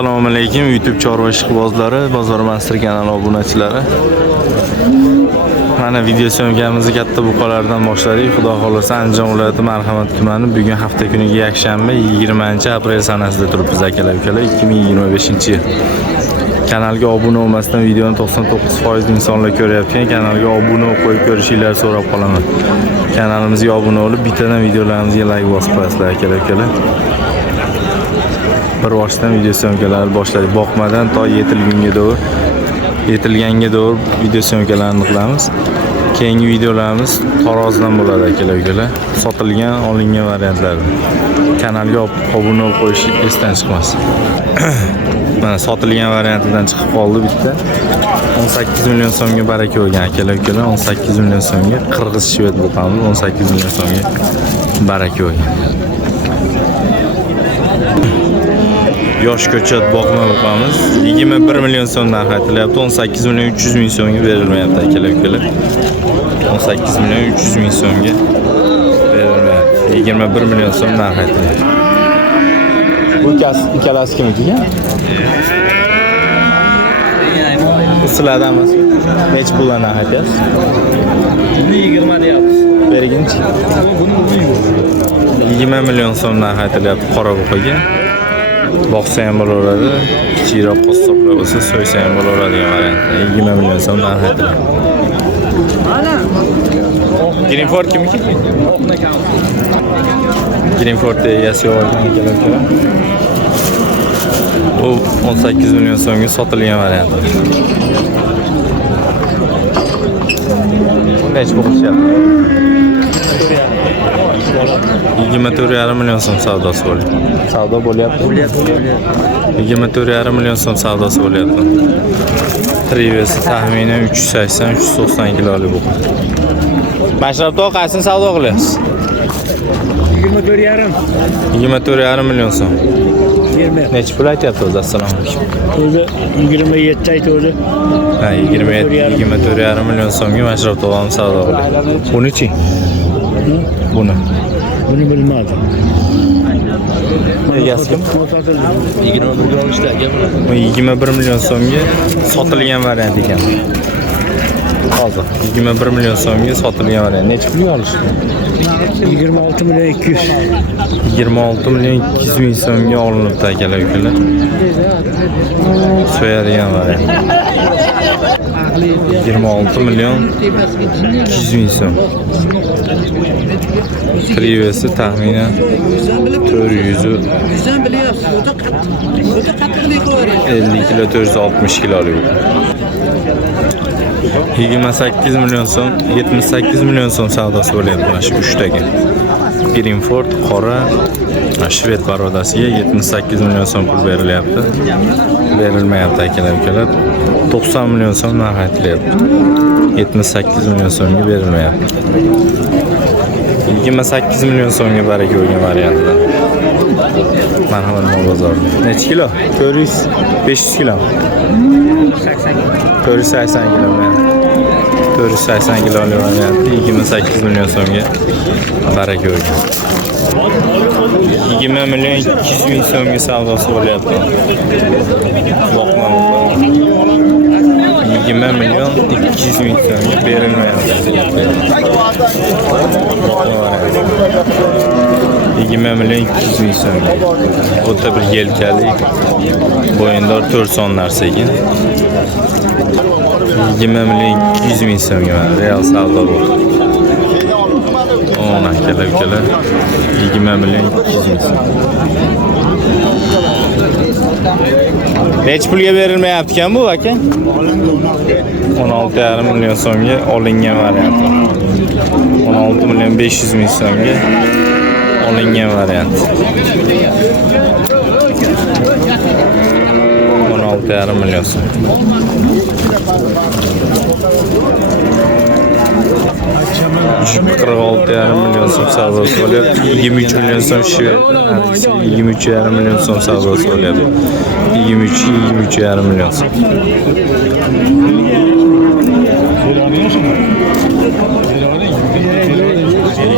Assalomu alaykum YouTube chorva ishqibozlari, Bozor Master kanali obunachilari. Mana video syomkamizni katta buqalardan boshladik. Xudo xolasa Andijon viloyati Marhamat tumani bugun hafta kuniga yakshanba 20-aprel sanasida turibmiz akalar ukalar 2025-yil. Kanalga obuna olmasdan videoni 99% insonlar ko'ryapti. Kanalga obuna qo'yib ko'rishinglarni so'rab qolaman. Kanalimizga obuna bo'lib, bittadan videolarimizga like bosib qo'yasizlar akalar ukalar. Bir boshdan video syomkalarni boshladik. Boqmadan to yetilganga doğru video syomkalarini qilamiz. Keyingi videolarimiz Tarozdan bo'ladi akalar ukalar. Sotilgan, olingan variantlar. Kanalga obuna bo'lib qo'yish esdan chiqmasin. Mana sotilgan variantidan chiqib qoldi bitta. 18 million so'mga baraka bo'lgan akalar ukalar. 18 million so'mga qirg'iz shved buqamiz 18 million so'mga baraka bo'lgan. Yosh ko'chat boqma buqamiz 21 million so'm narx aytilyapti. 18 million 300 ming so'mga berilmayapti akalar ukalar. 18 million 300 ming so'mga berilmayapti. 21 million so'm narx aytilyapti. Bu ikkalasi kimniki? Sizlardan emas. Nech puldan narx aytyapsiz? 20 deyapmiz. Berginchi. 20 million so'm narx aytilyapti qora buqaga. Boqsa ham bo'laveradi, kichikroq qossoqlar bo'lsa so'ysa ham bo'laveradigan variantda 20 million so'm narx aytiladi. Greenford kimniki? Greenford egasi olgan akalar. Bu 18 million so'mga sotilgan variant. Nech bo'lishyapti? 24,5 million so'm savdosi bo'lyapti. Savdo bo'lyapti. 24,5 million so'm savdosi bo'lyapti. Trivesi taxminan 380-390 kilolik bu. Mashrabda qaysini savdo qilyapsiz? 24,5 million so'm. 20. Nech pul aytyapti o'zi? Assalomu alaykum. O'zi 27 aytdi. Ha, 24,5 million so'mga mashrabda olib savdo qilyapti. Buni-chi? Buni bilmadim. Egasi kim? 21 olishdi aka. 21 million so'mga sotilgan variant ekan. Hozir 21 million so'mga sotilgan variant. Necha pulga olishdi? 26 million 200. 26 million 200 ming so'mga olinibdi akalar ukalar. So'yadigan variant. 26 million 200 ming so'm. Trivesi taxminan 400 50 kilo 460 kilolik. 28 million so'm, 78 million so'm savdosi bo'lyapti mana shu 3 taga. Greenford qora shved barodasiga 78 million so'm pul berilyapti. Berilmayapti akalar ukalar. 90 million so'm narx aytilyapti. 78 million so'mga berilmayapti. 28 million so'mga baraka bo'lgan variantlar. Marhamat mol bozor. Necha kilo? 400, 500 kilo. 480 kilo. 480 kilolik variantda 28 million so'mga baraka bo'lgan. 20 million 200 ming so'mga savdosi bo'lyapti. Boqma. 20 million 200 ming so'mga berilmayapti. 20 million 200 ming so'mga. O'ta bir yelkali bo'yindor 4 son narsa ekan. 20 million 200 ming so'mga real savdo bo'ldi. Ona akalar 20 million 200 ming so'm. Nech pulga berilmayapti ekan bu aka? 16,5 million so'mga olingan variant. 16 million 500 ming so'mga olingan variant. 16,5 million so'm. 46,5 million so'm savdosi bo'lyapti. 23 million so'm shved. 23,5 million so'm savdosi bo'lyapti. 23,5 million so'm.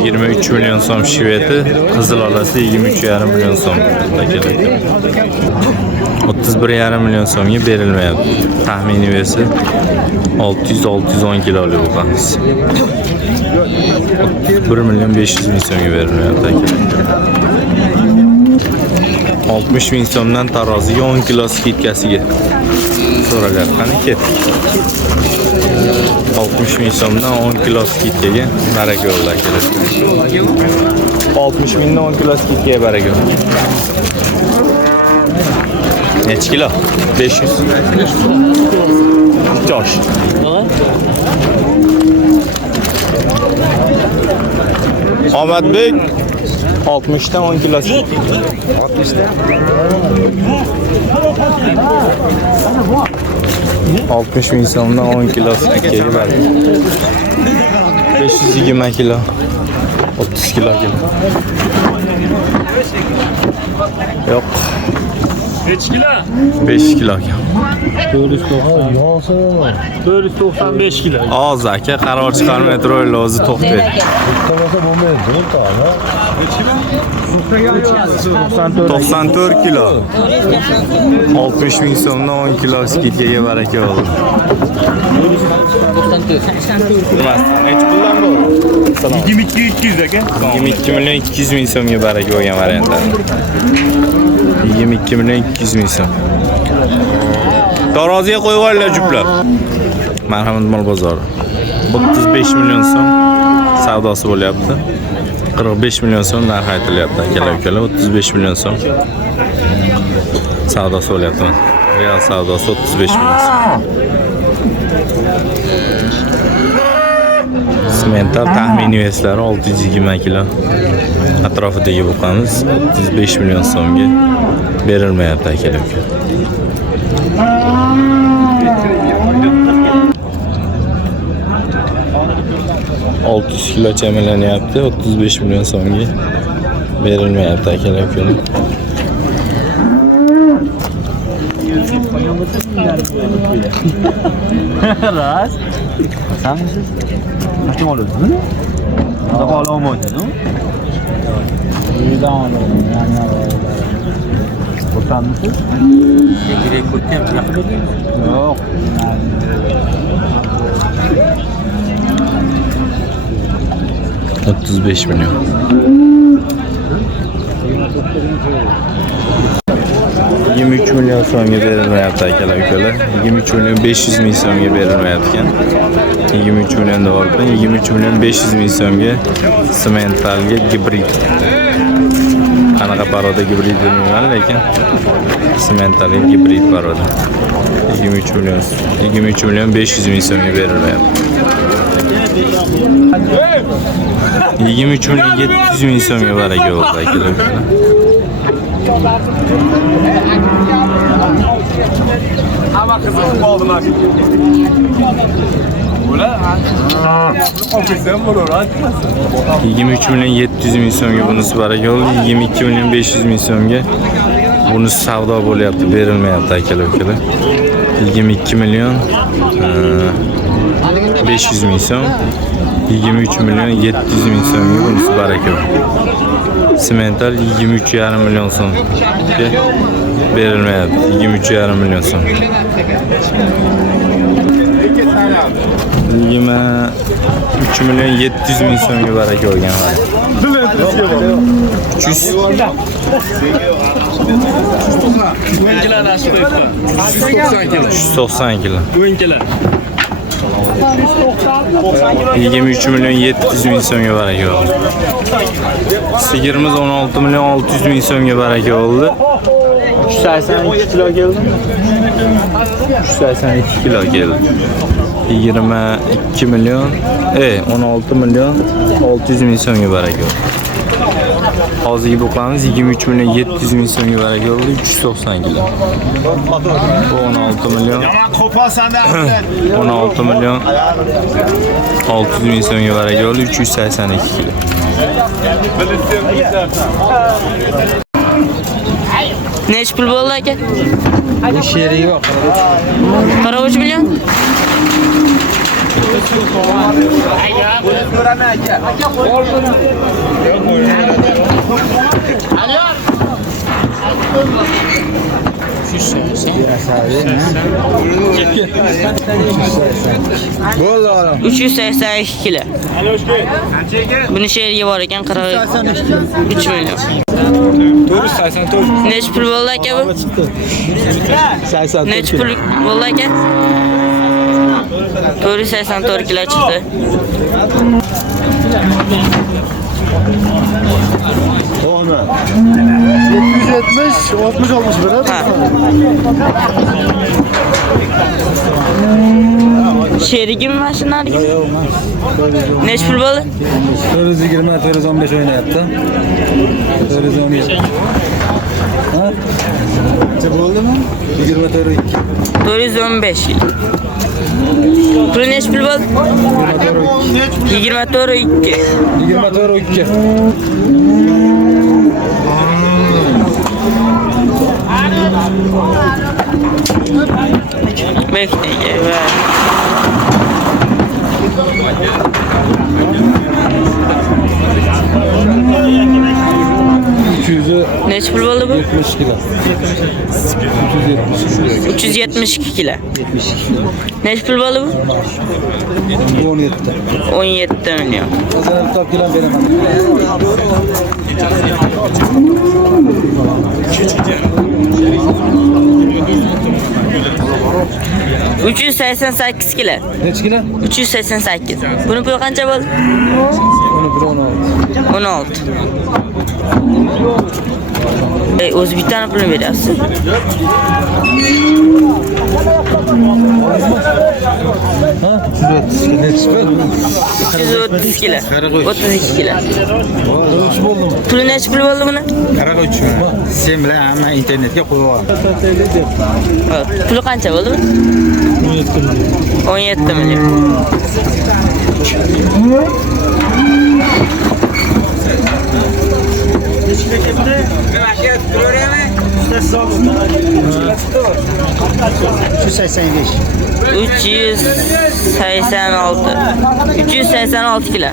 23 milyon so'm shveti, qizil olasi 23,5 milyon so'm. 31,5 million so'mga berilmayapti. Taxminiy vesi 600-610 kiloli bo'lganmiz. 1 million 500 ming so'mga berilmayapti aka. 60 ming so'mdan taroziga 10 kilo skitkasiga so'ragan. Qani ket. 60 ming so'mdan 10 kilo skitkaga baraka yo'llar keladi. 60 mingdan 10 kilo skitkaga baraka. Necha kilo? 500. Josh. Omadbek 60 dan 10 kilo. 60 ming so'mdan 10 kilo skitkaga baraka. 520 kilo. 30 kilo. Yo'q. 5 kilo. 5 kilo. 495 kilo. Oz aka qaror chiqarmay turaylik, o'zi to'xtaydi. 94 kilo. 60 ming so'mdan 10 kilo skitkaga baraka bo'ldi. 22 300 aka. 22 million 200 ming so'mga baraka bo'lgan variantlar. 22 million 200 ming so'm. Taroziga qo'yib olinglar juplab. Marhamat mol bozori. 35 million so'm savdosi bo'lyapti. 45 million so'm narx aytilyapti akalar-ukalar. 35 million so'm savdosi bo'lyapti. Real savdosi 35 million so'm. Semental taxminiy veslari 620 kilo atrofidagi bo'lganmiz. 35 million so'mga berilmayapti akalar-ukalar. Oltuz kilo chemilanyapti, 35 million so'mga berilmayapti akalar-ukalar. Ras. Sanmisiz? Kim olurdingiz? Bunaqa ololmaydingiz-ku. Uydan oldim, yani qo'rqamisiz? Kerak ko'rkam, yo'q. 35 milyon. $23 milyon so'mga berilmayapti akalar-ukalar. 23 milyon 500 ming so'mga berilmayotgan. 23 milyon da bor ekan. 23 milyon 500 ming so'mga sementalga gibrid. Qanaqa paroda gibrid bilmayman, lekin sementalga gibrid paroda. 23 milyon 500 ming so'mga berilmayapti. 23 milyon 700 ming so'mga baraka bo'ldi akalar-ukalar. Ama kızım oldular. Ulan. Ofisten bulur ha. 23 milyon 700 ming so'mga bunisi baraka bo'ldi. 22 milyon 500 ming so'mga bunisi savdo bo'lyapti, berilmayapti akalar-ukalar. 22 milyon 500 ming so'm, 23 milyon 700 ming so'mga bunisi baraka bo'ldi. Semental 23,5 milyon so'mga berilmayapti. 23,5 milyon so'm. 23 milyon 700 ming so'mga baraka bo'lgan var. 300 190 kilo. 23 milyon 700 ming so'mga baraka bo'ldi. Sigirimiz 16 milyon 600 ming so'mga baraka bo'ldi. 382 kilo keldi. 382 kilo keldi. 22 milyon 16 milyon 600 ming so'mga baraka bo'ldi. Hozirgi buqamiz 23 milyon 700 ming so'mga baraka bo'ldi. 390 kilo. Bu 16 milyon 16 milyon 600 ming so'mga baraka bo'ldi. 382 kilo. Neç pul bo'ldi aka? Bu sheri yo'q. 43 million. Bo'ldi oğlum. 382 kilo. Buni she'riga bor ekan 3 million. 484. Necha pul bo'ldi aka bu? 84. Necha pul bo'ldi aka? 484 kilo chiqdi. Doğru. 770, 60 olmuş biraz. Ha. Şerigi mi maşınlarga? Necha pul bo'ldi? 420, 415 oynayapti. 417. Ha? Necha bo'ldimi? 24 415 kilo. Pul necha pul bo'ldi? 24 2. 24 2. Bekle. Necha pul bo'ldi bu? 70 kilo. 372 kilo. Necha pul bo'ldi bu? 17. 17 million. O'zini top kilo beraman. 388 kilo. Necha kilo? 388. Buni puli qancha bo'ldi? Uni 16. O'zbekiston pulini beryapsiz. Ha? 130 kilo. 32 kilo. Necha bo'ldimi? Puli necha pul bo'ldi buni? 43 mi? Sen bilan hamma internetga qo'yib ol. Puli qancha bo'ldi? 17 million. Üç yüz 386 kilo.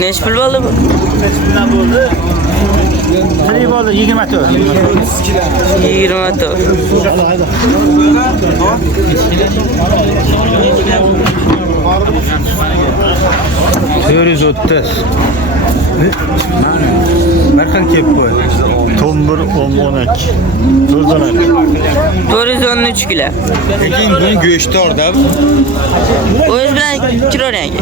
Neç pul bo'ldi bu? 24. 24. Teoriz o'tdi. Markan kep qo'y. Tombur 12. 413 kilo. Lekin buni go'shti orda. O'z bilan kilorangi.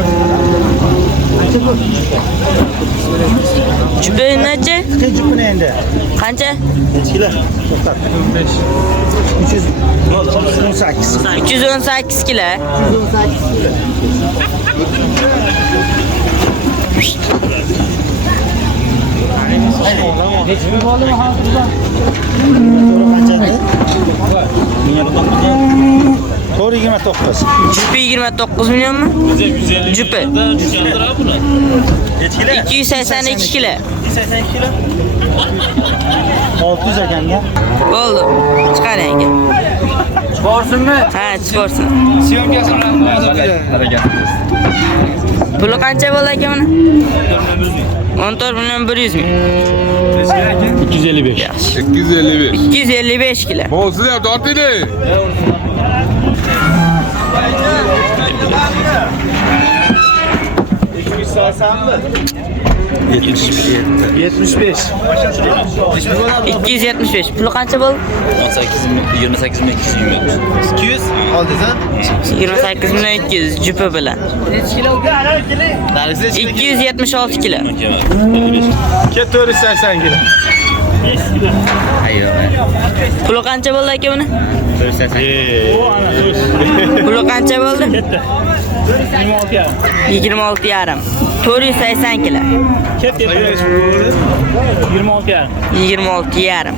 Jupi necha? Jupini endi. Qancha? Kilo. 318. 318 kilo. Doğru 29. Jupi 29 millionmi? Jupi. 282 kilo. 600 ekanga. Bo'ldi. Chiqaring. Chiqarsinmi? Ha, chiqarsin. Harakat. Puli qancha bo'ldi aka buni? 14 million 100 ming. 255. Yaxshi. 255. 255 kilo. Bo'lsin deb tortaylik. %80'mi? 75. 275. Puli qancha bo'ldi? 28 ming 200 Oldisan? 28 million 200 jupi bilan. 276 kilo. Ket 480 kilo. Puli qancha bo'ldi aka buni? Puli qancha bo'ldi? 26 yarim. 480 kilo. 26 yarim. 26 yarim.